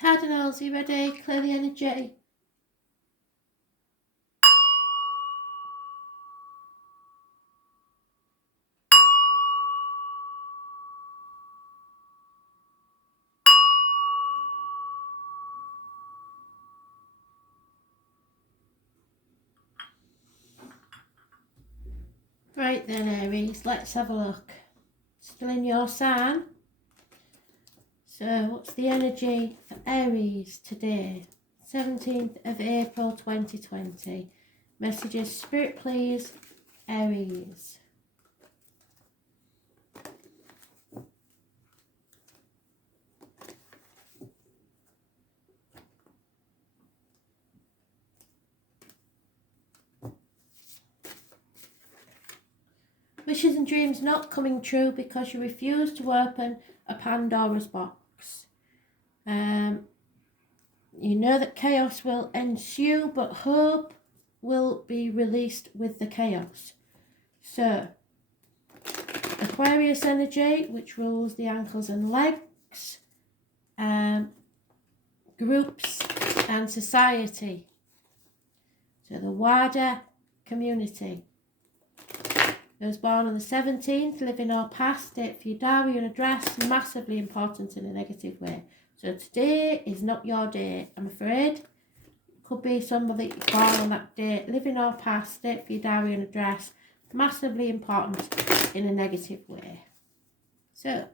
Cardinals, are you ready? Clear the energy. Right then, Aries, let's have a look. Still in your sign. So, what's the energy for Aries today? 17th of April 2020. Messages, Spirit please, Aries. Wishes and dreams not coming true because you refuse to open a Pandora's box. You know that chaos will ensue, but hope will be released with the chaos. So, Aquarius energy, which rules the ankles and legs, groups and society. So the wider community. Those born on the 17th, living or past, date for your diary and address, massively important in a negative way. So today is not your day, I'm afraid. Could be somebody born on that date, living or past, date for your diary and address, massively important in a negative way. So,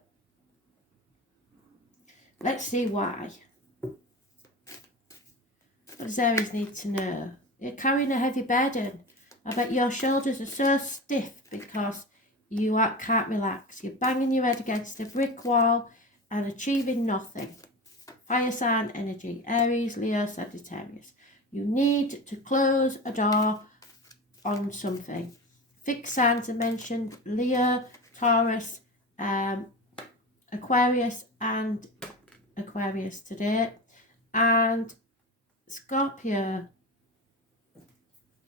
let's see why. What does Aries need to know? You're carrying a heavy burden. I bet your shoulders are so stiff because you can't relax. You're banging your head against a brick wall and achieving nothing. Fire sign energy, Aries, Leo, Sagittarius. You need to close a door on something. Fixed signs are mentioned, Leo, Taurus, Aquarius and Aquarius today. And Scorpio.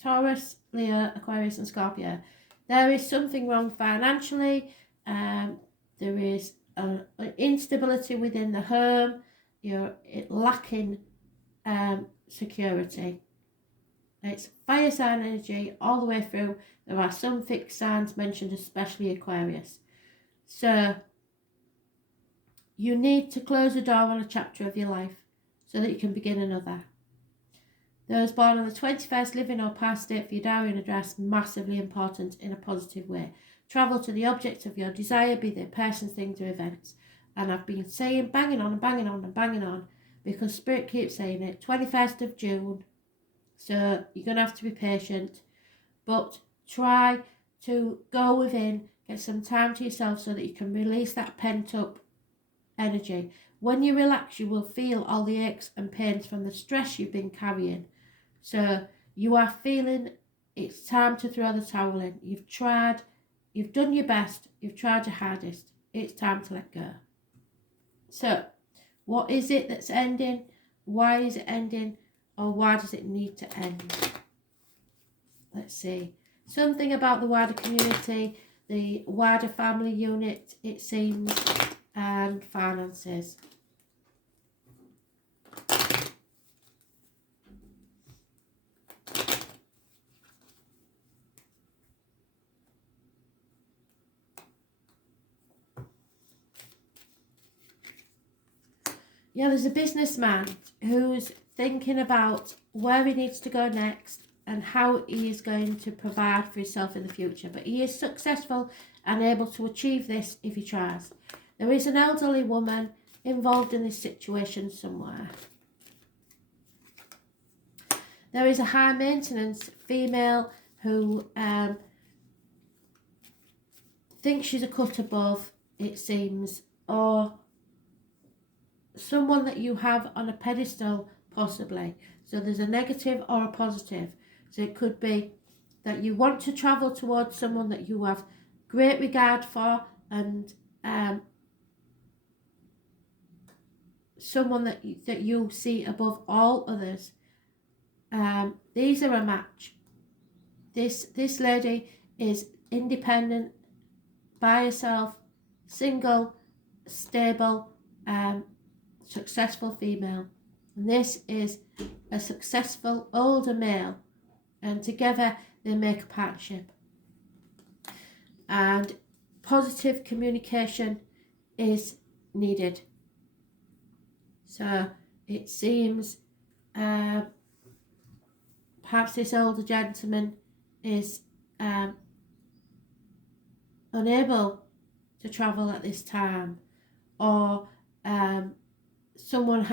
Taurus, Leo, Aquarius and Scorpio. There is something wrong financially. There is an instability within the home. You're lacking security. It's fire sign energy all the way through. There are some fixed signs mentioned, especially Aquarius. So you need to close a door on a chapter of your life so that you can begin another. Those born on the 21st, living or past, date for your diary and address, massively important in a positive way. Travel to the object of your desire, be they persons, things or events. And I've been saying, banging on and banging on and banging on, because Spirit keeps saying it, 21st of June. So you're going to have to be patient, but try to go within, get some time to yourself so that you can release that pent up energy. When you relax, you will feel all the aches and pains from the stress you've been carrying. So you are feeling it's time to throw the towel in. You've tried, you've done your best, you've tried your hardest. It's time to let go. So what is it that's ending? Why is it ending? Or why does it need to end? Let's see. Something about the wider community, the wider family unit, it seems, and finances. Yeah, there's a businessman who's thinking about where he needs to go next and how he is going to provide for himself in the future. But he is successful and able to achieve this if he tries. There is an elderly woman involved in this situation somewhere. There is a high maintenance female who thinks she's a cut above, it seems, or someone that you have on a pedestal, possibly. So there's a negative or a positive. So it could be that you want to travel towards someone that you have great regard for, and someone that you see above all others. These are a match. This lady is independent, by herself, single, stable. successful female. And this is a successful older male. And together they make a partnership. And positive communication is needed. So it seems perhaps this older gentleman is unable to travel at this time, or someone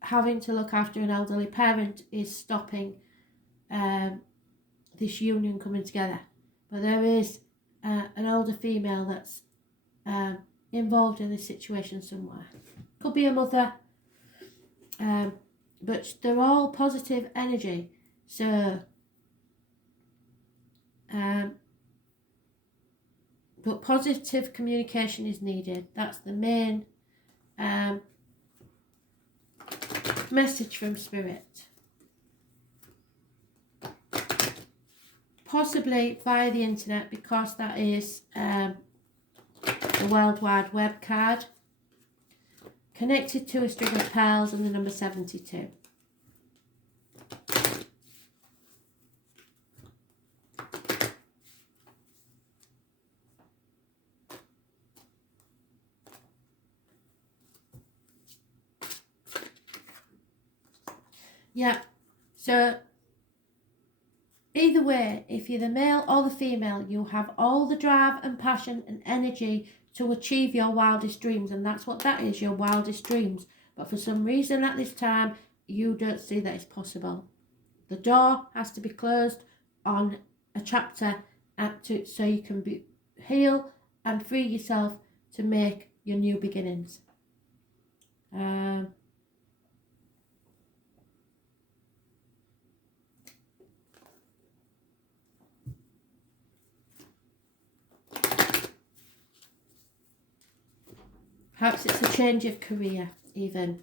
having to look after an elderly parent is stopping this union coming together. But there is an older female that's involved in this situation somewhere. Could be a mother, but they're all positive energy. So but positive communication is needed. That's the main message from Spirit. Possibly via the internet, because that is the World Wide Web card. Connected to a string of pearls and the number 72. Yeah, so either way, if you're the male or the female, you have all the drive and passion and energy to achieve your wildest dreams, and that's what that is, your wildest dreams. But for some reason at this time, you don't see that it's possible. The door has to be closed on a chapter so you can heal and free yourself to make your new beginnings. Perhaps it's a change of career, even.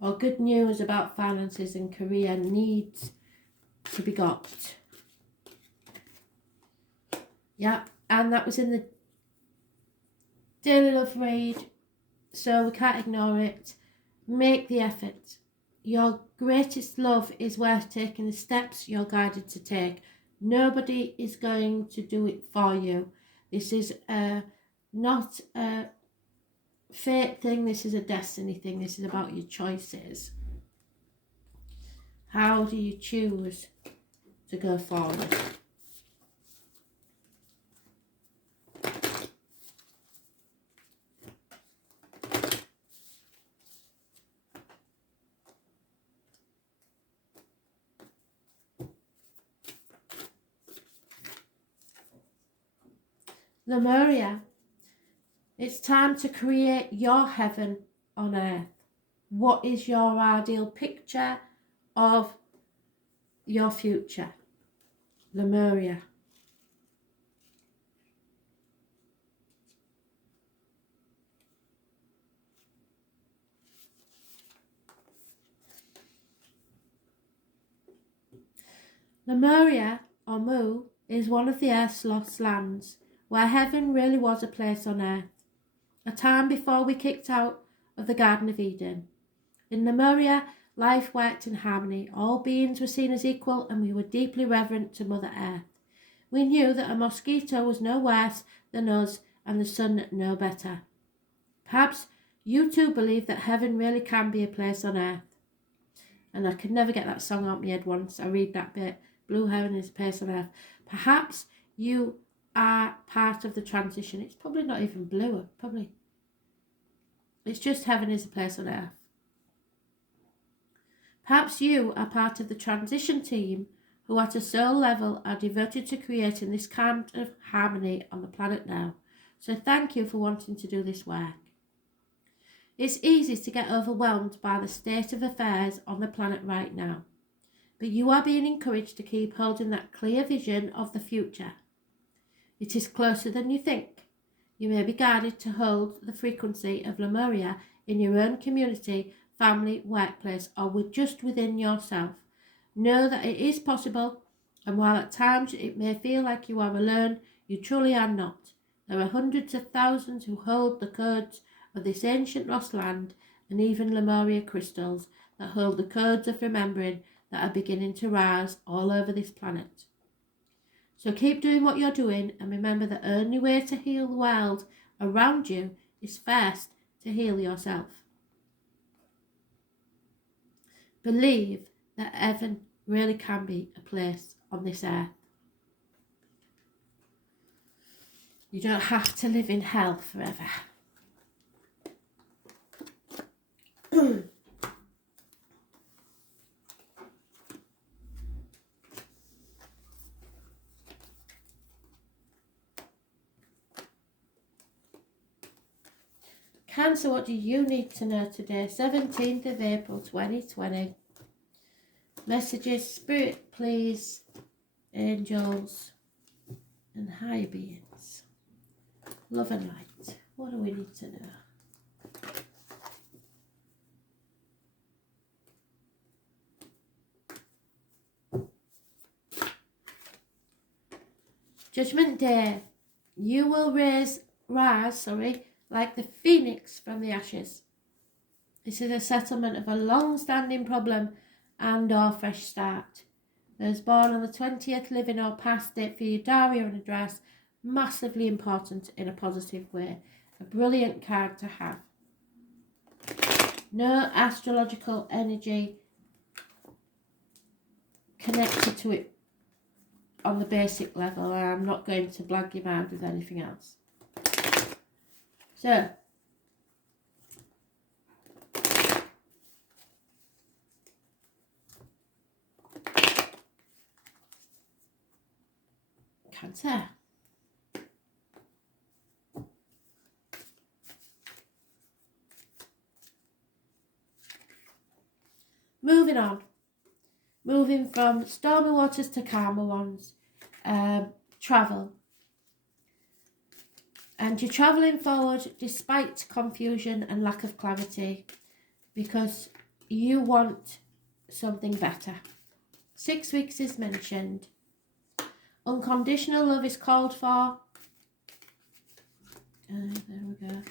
Or good news about finances and career needs to be got. Yeah, and that was in the daily love read, so we can't ignore it. Make the effort. Your greatest love is worth taking the steps you're guided to take. Nobody is going to do it for you. This is not a fate thing. This is a destiny thing. This is about your choices. How do you choose to go forward? Lemuria, it's time to create your heaven on earth. What is your ideal picture of your future? Lemuria. Lemuria, or Mu, is one of the Earth's lost lands, where heaven really was a place on earth, a time before we kicked out of the Garden of Eden. In Lemuria, life worked in harmony. All beings were seen as equal, and we were deeply reverent to Mother Earth. We knew that a mosquito was no worse than us, and the sun no better. Perhaps you too believe that heaven really can be a place on earth. And I could never get that song out of my head once I read that bit. Blue heaven is a place on earth. Perhaps you are part of the transition. It's probably not even blue, probably. It's just heaven is a place on earth. Perhaps you are part of the transition team who at a soul level are devoted to creating this kind of harmony on the planet now. So thank you for wanting to do this work. It's easy to get overwhelmed by the state of affairs on the planet right now, but you are being encouraged to keep holding that clear vision of the future. It is closer than you think. You may be guided to hold the frequency of Lemuria in your own community, family, workplace, or just within yourself. Know that it is possible And while at times it may feel like you are alone, you truly are not. There are hundreds of thousands who hold the codes of this ancient lost land, and even Lemuria crystals that hold the codes of remembering that are beginning to rise all over this planet. So keep doing what you're doing, and remember the only way to heal the world around you is first to heal yourself. Believe that heaven really can be a place on this earth. You don't have to live in hell forever. Cancer, what do you need to know today? 17th of April 2020. Messages, Spirit, please, angels, and higher beings. Love and light. What do we need to know? Judgment Day. You will rise, like the phoenix from the ashes. This is a settlement of a long-standing problem and or fresh start. Those born on the 20th, living or past date for your diary and address, massively important in a positive way. A brilliant card to have. No astrological energy connected to it on the basic level. I'm not going to blag your mind with anything else. So, Cancer. Moving on. Moving from stormy waters to calmer ones. Travel. And you're travelling forward despite confusion and lack of clarity because you want something better. 6 weeks is mentioned. Unconditional love is called for. There we go.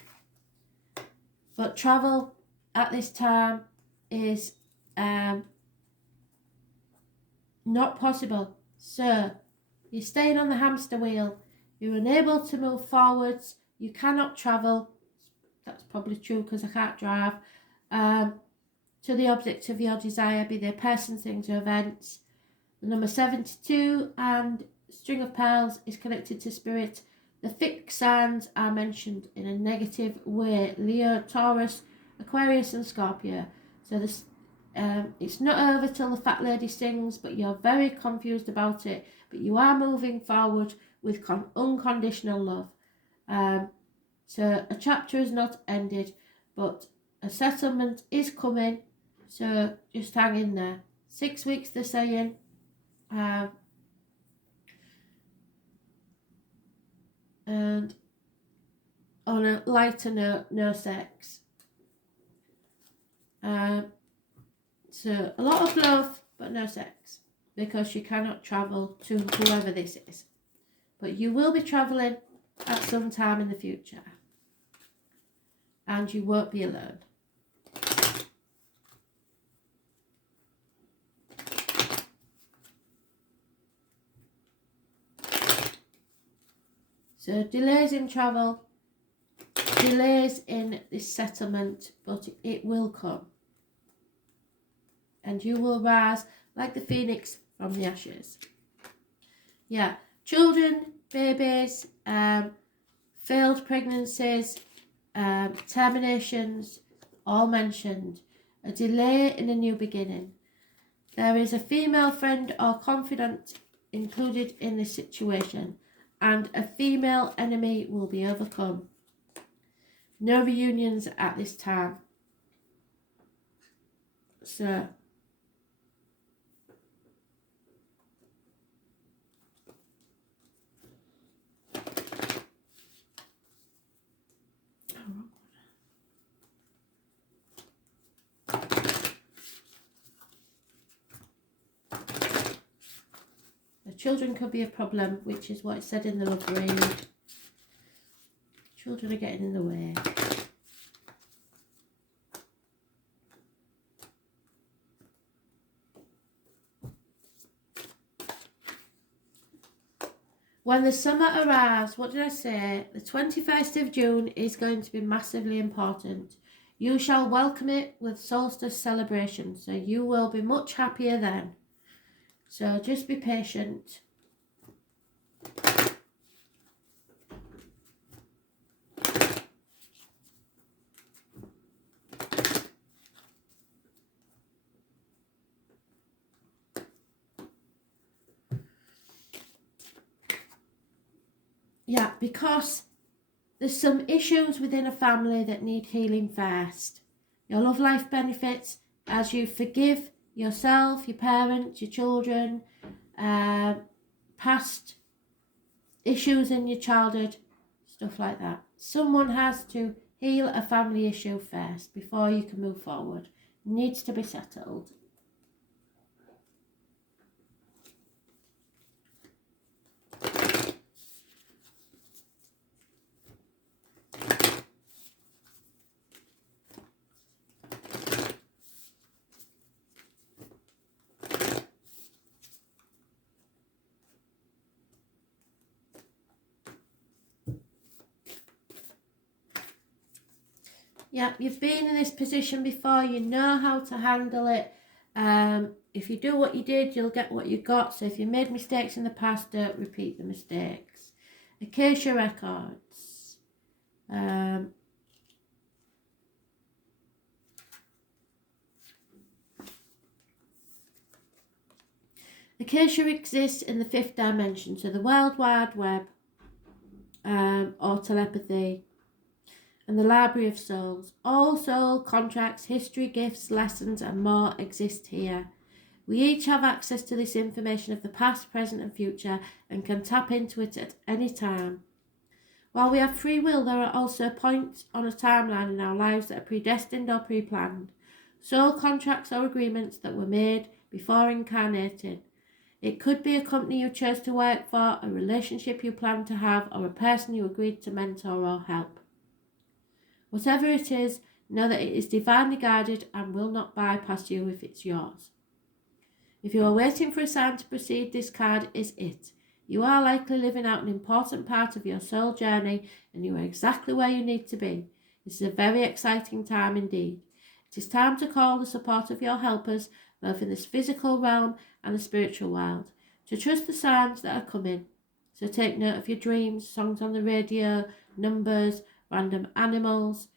But travel at this time is not possible. So you're staying on the hamster wheel. You're unable to move forwards. You cannot travel. That's probably true because I can't drive. To the object of your desire, be they person, things, or events. The number 72 and string of pearls is connected to spirit. The fixed signs are mentioned in a negative way. Leo, Taurus, Aquarius and Scorpio. So this, it's not over till the fat lady sings, but you're very confused about it. But you are moving forward with unconditional love. So a chapter is not ended, but a settlement is coming. So just hang in there. 6 weeks they're saying. And on a lighter note, no sex. So a lot of love, but no sex, because you cannot travel to whoever this is. But you will be travelling at some time in the future. And you won't be alone. So delays in travel, delays in this settlement, but it will come. And you will rise like the phoenix from the ashes. Yeah, children, babies, failed pregnancies, terminations, all mentioned. A delay in a new beginning. There is a female friend or confidant included in this situation, and a female enemy will be overcome. No reunions at this time. So, Children could be a problem, which is what it said in the love read. Children are getting in the way. When the summer arrives, what did I say? The 21st of June is going to be massively important. You shall welcome it with solstice celebration, so you will be much happier then. So just be patient. Yeah, because there's some issues within a family that need healing first. Your love life benefits as you forgive yourself, your parents, your children, past issues in your childhood, stuff like that. Someone has to heal a family issue first before you can move forward. It needs to be settled. Yeah, you've been in this position before. You know how to handle it. If you do what you did, you'll get what you got. So if you made mistakes in the past, don't repeat the mistakes. Acacia records. Acacia exists in the 5th dimension, so the World Wide Web, or telepathy, and the Library of Souls. All soul contracts, history, gifts, lessons, and more exist here. We each have access to this information of the past, present, and future, and can tap into it at any time. While we have free will, there are also points on a timeline in our lives that are predestined or pre-planned. Soul contracts or agreements that were made before incarnating. It could be a company you chose to work for, a relationship you planned to have, or a person you agreed to mentor or help. Whatever it is, know that it is divinely guided and will not bypass you if it's yours. If you are waiting for a sign to proceed, this card is it. You are likely living out an important part of your soul journey and you are exactly where you need to be. This is a very exciting time indeed. It is time to call the support of your helpers, both in this physical realm and the spiritual world, to trust the signs that are coming. So take note of your dreams, songs on the radio, numbers, random animals,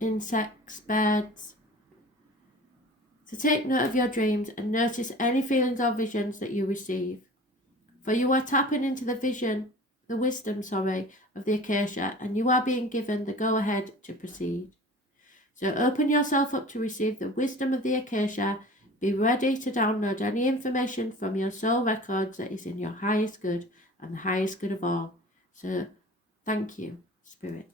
insects, birds. So take note of your dreams and notice any feelings or visions that you receive. For you are tapping into the wisdom of the acacia, and you are being given the go-ahead to proceed. So open yourself up to receive the wisdom of the acacia. Be ready to download any information from your soul records that is in your highest good and the highest good of all. So thank you, Spirit.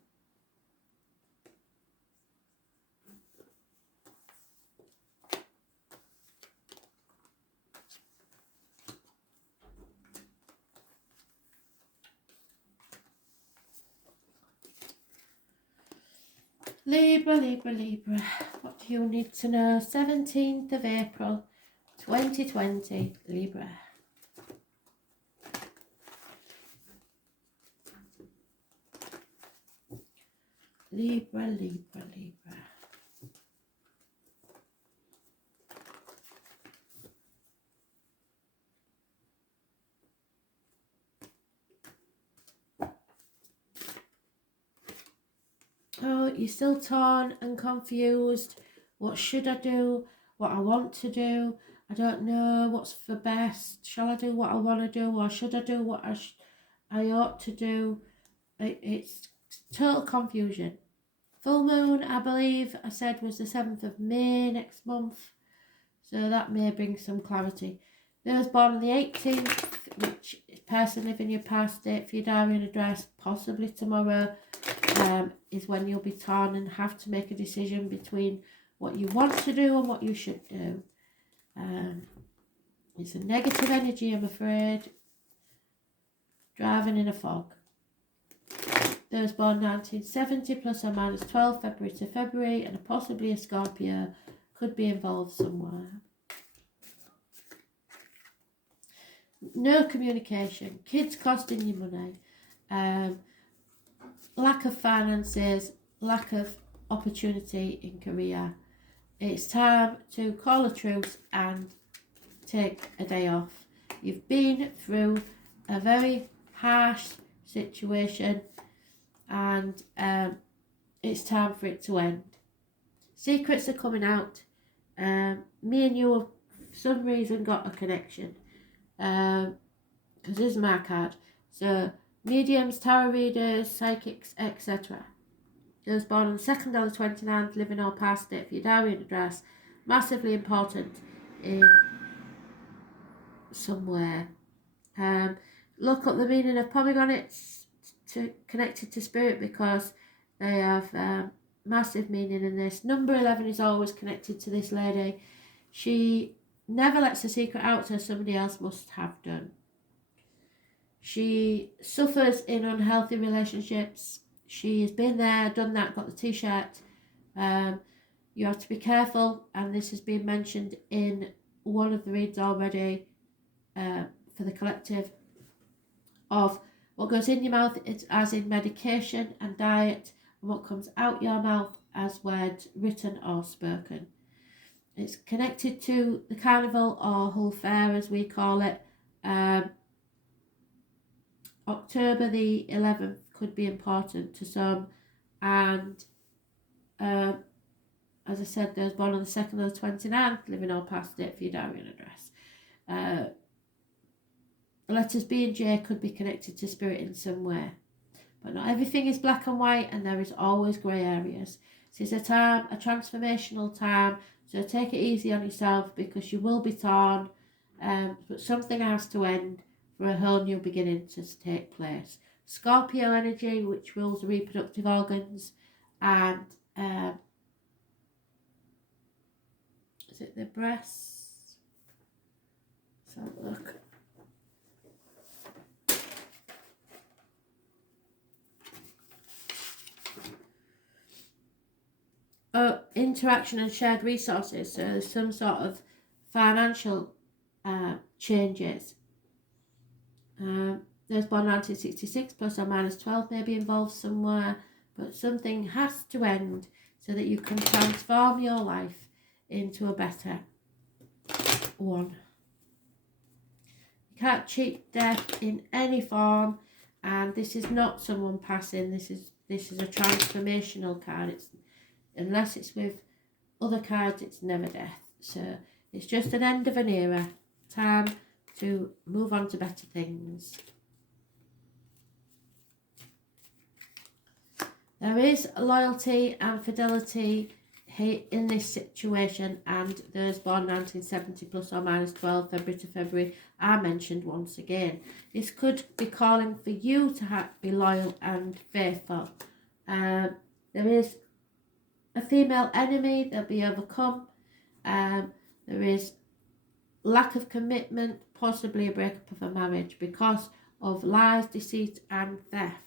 Libra, Libra, Libra. What do you need to know? 17th of April, 2020, Libra. Libra, Libra, Libra. Oh, you're still torn and confused. What should I do? What I want to do? I don't know what's for best. Shall I do what I want to do, or should I do what I ought to do? It's total confusion. Full moon, I believe I said, was the 7th of May next month. So that may bring some clarity. Those born on the 18th, which person living your past, date for your diary and address, possibly tomorrow, is when you'll be torn and have to make a decision between what you want to do and what you should do. It's a negative energy, I'm afraid. Driving in a fog. Those born 1970 plus or minus 12 February to February, and possibly a Scorpio could be involved somewhere. No communication, kids costing you money, lack of finances, lack of opportunity in career. It's time to call a truce and take a day off. You've been through a very harsh situation, and it's time for it to end. Secrets are coming out. Me and you have for some reason got a connection, because this is my card. So mediums, tarot readers, psychics, etc. Those born on the 2nd or the 29th, living or past it for your diary and address. Massively important in somewhere. Look up the meaning of pomegranates connected to spirit, because they have massive meaning in this. Number 11 is always connected to this lady. She never lets a secret out, so somebody else must have done. She suffers in unhealthy relationships. She's been there, done that, got the t-shirt. You have to be careful, and this has been mentioned in one of the reads already for the collective, of what goes in your mouth, it's as in medication and diet, and what comes out your mouth as words written or spoken. It's connected to the carnival or Hull Fair, as we call it. October the 11th could be important to some, and as I said, those born on the 2nd or the 29th, living or past it for your diary and address. The letters B and J could be connected to spirit in some way. But not everything is black and white, and there is always grey areas. This is a transformational time, so take it easy on yourself, because you will be torn, but something has to end for a whole new beginning to take place. Scorpio energy, which rules the reproductive organs, and is it the breasts? Let's have a look. Interaction and shared resources, so there's some sort of financial changes. Those born 1966 plus or minus 12 may be involved somewhere, but something has to end so that you can transform your life into a better one. You can't cheat death in any form, and this is not someone passing. This is a transformational card. Unless it's with other cards, it's never death. So it's just an end of an era. Time to move on to better things. There is loyalty and fidelity in this situation, and those born 1970 plus or minus 12 February to February are mentioned once again. This could be calling for you to be loyal and faithful. There is a female enemy that'll be overcome. There is lack of commitment, possibly a breakup of a marriage because of lies, deceit and theft.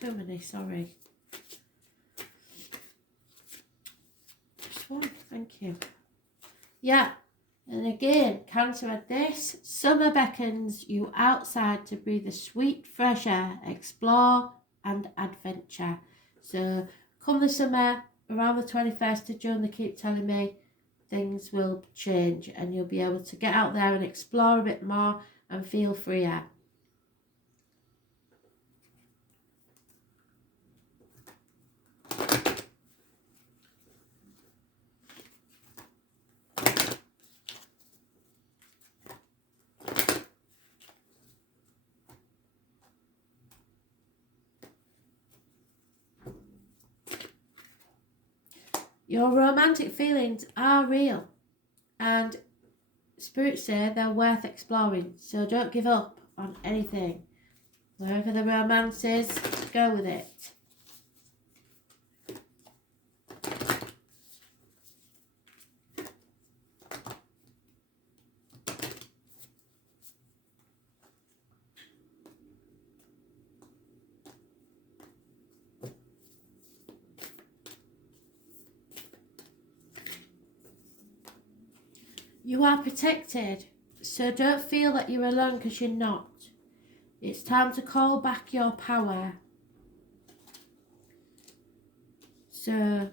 Too many, sorry. Just one, thank you. Yeah, and again, Cancer at this. Summer beckons you outside to breathe the sweet fresh air, explore and adventure. So come the summer, around the 21st of June, they keep telling me things will change and you'll be able to get out there and explore a bit more and feel freer. Your romantic feelings are real, and spirits say they're worth exploring, so don't give up on anything. Wherever the romance is, go with it. You are protected, so don't feel that you're alone, because you're not. It's time to call back your power. So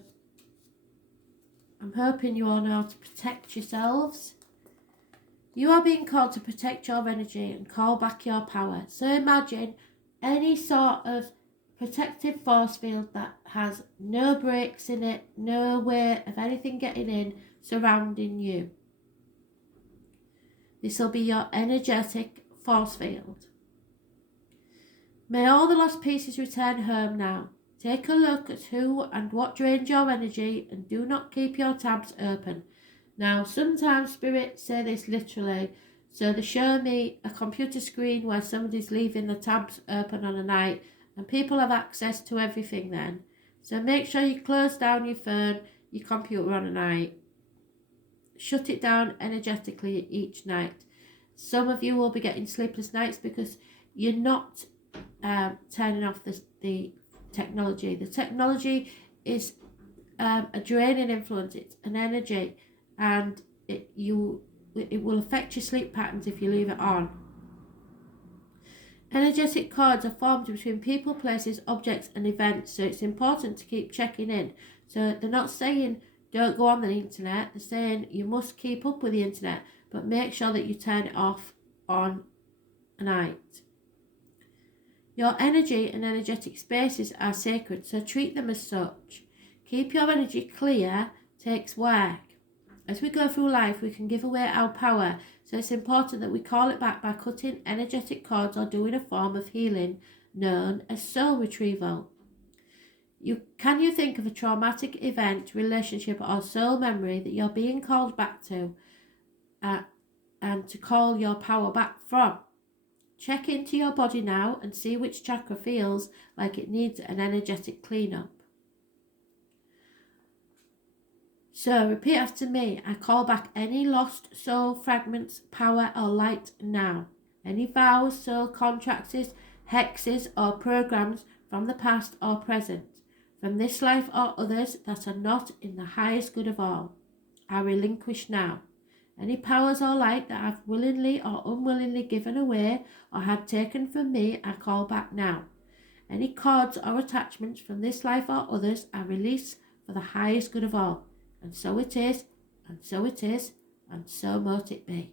I'm hoping you all know how to protect yourselves. You are being called to protect your energy and call back your power. So imagine any sort of protective force field that has no breaks in it, no way of anything getting in, surrounding you. This will be your energetic force field. May all the lost pieces return home now. Take a look at who and what drains your energy, and do not keep your tabs open. Now, sometimes spirits say this literally. So they show me a computer screen where somebody's leaving the tabs open on a night, and people have access to everything then. So make sure you close down your phone, your computer on a night. Shut it down energetically each night. Some of you will be getting sleepless nights because you're not turning off the technology. The technology is a draining influence. It's an energy, and it will affect your sleep patterns if you leave it on. Energetic cords are formed between people, places, objects and events, so it's important to keep checking in. So they're not saying don't go on the internet, they're saying you must keep up with the internet, but make sure that you turn it off on a night. Your energy and energetic spaces are sacred, so treat them as such. Keep your energy clear takes work. As we go through life, we can give away our power, so it's important that we call it back by cutting energetic cords or doing a form of healing known as soul retrieval. Can you think of a traumatic event, relationship or soul memory that you're being called back to and to call your power back from? Check into your body now and see which chakra feels like it needs an energetic cleanup. So repeat after me. I call back any lost soul fragments, power or light now. Any vows, soul contracts, hexes or programs from the past or present, from this life or others that are not in the highest good of all, I relinquish now. Any powers or light that I've willingly or unwillingly given away or had taken from me, I call back now. Any cords or attachments from this life or others, I release for the highest good of all. And so it is, and so it is, and so mote it be.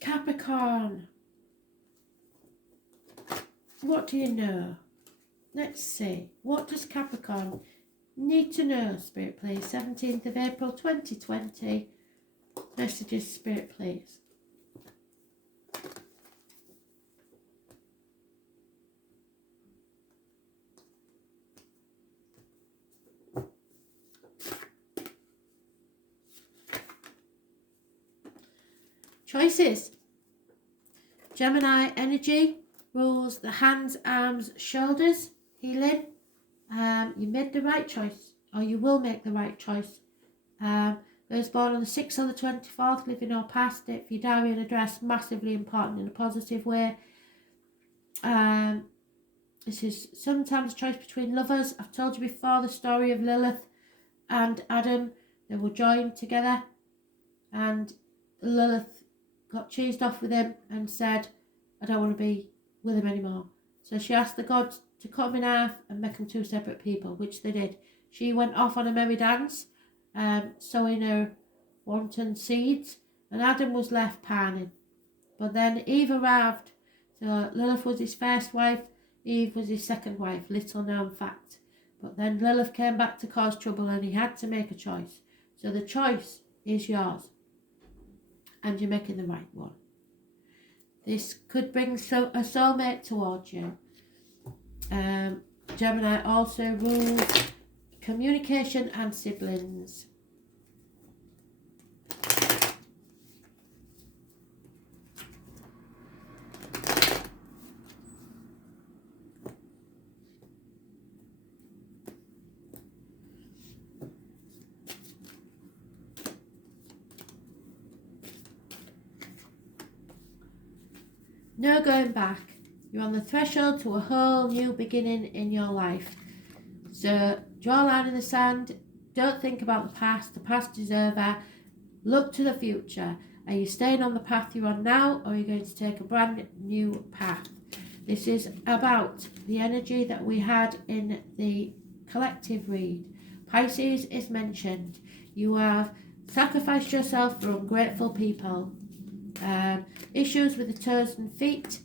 Capricorn. What do you know? Let's see. What does Capricorn need to know, Spirit, please? 17th of April 2020. Messages, Spirit, please. Choices. Gemini energy rules the hands, arms, shoulders, healing. You made the right choice, or you will make the right choice. Those born on the 6th or the 24th, living or past it, for your diary and address, massively important in a positive way. This is sometimes a choice between lovers. I've told you before the story of Lilith and Adam. They were joined together, and Lilith got cheesed off with him and said, I don't want to be with him anymore. So she asked the gods to cut him in half and make them two separate people, which they did. She went off on a merry dance, sowing her wanton seeds, and Adam was left pining. But then Eve arrived. So Lilith was his first wife, Eve was his second wife, little known fact. But then Lilith came back to cause trouble and he had to make a choice. So the choice is yours. And you're making the right one. This could bring a soulmate towards you. Gemini also rules communication and siblings. No going back. You're on the threshold to a whole new beginning in your life. So draw a line in the sand. Don't think about the past. The past is over. Look to the future. Are you staying on the path you're on now, or are you going to take a brand new path? This is about the energy that we had in the collective read. Pisces is mentioned. You have sacrificed yourself for ungrateful people. Issues with the toes and feet.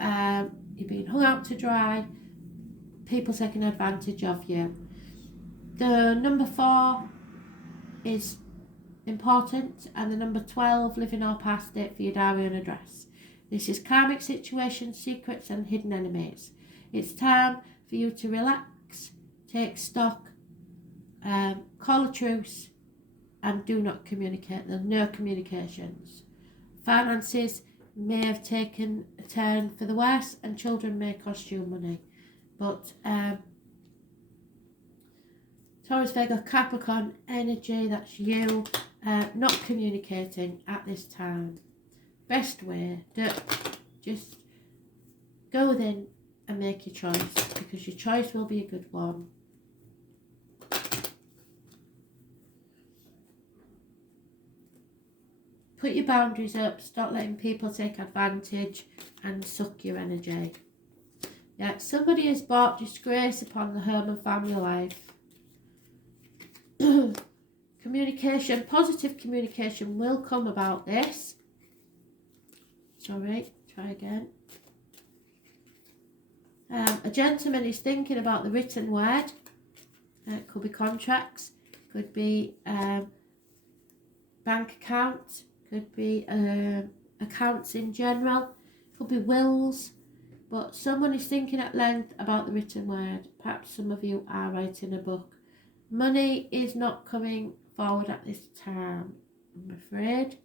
You're being hung out to dry. People taking advantage of you. The number 4 is important, and the number 12, living or past it, for your diary and address. This is karmic situations, secrets and hidden enemies. It's time for you to relax, take stock, call a truce, and do not communicate. There's no communications. Finances may have taken a turn for the worse, and children may cost you money. But Taurus, Virgo, Capricorn energy, that's you, not communicating at this time. Best way, just go within and make your choice, because your choice will be a good one. Put your boundaries up, stop letting people take advantage and suck your energy. Yeah, somebody has brought disgrace upon the home and family life. Communication, positive communication will come about this. Sorry, try again. A gentleman is thinking about the written word. It could be contracts, could be bank account, could be accounts in general, could be wills. But someone is thinking at length about the written word. Perhaps some of you are writing a book. Money is not coming forward at this time, I'm afraid.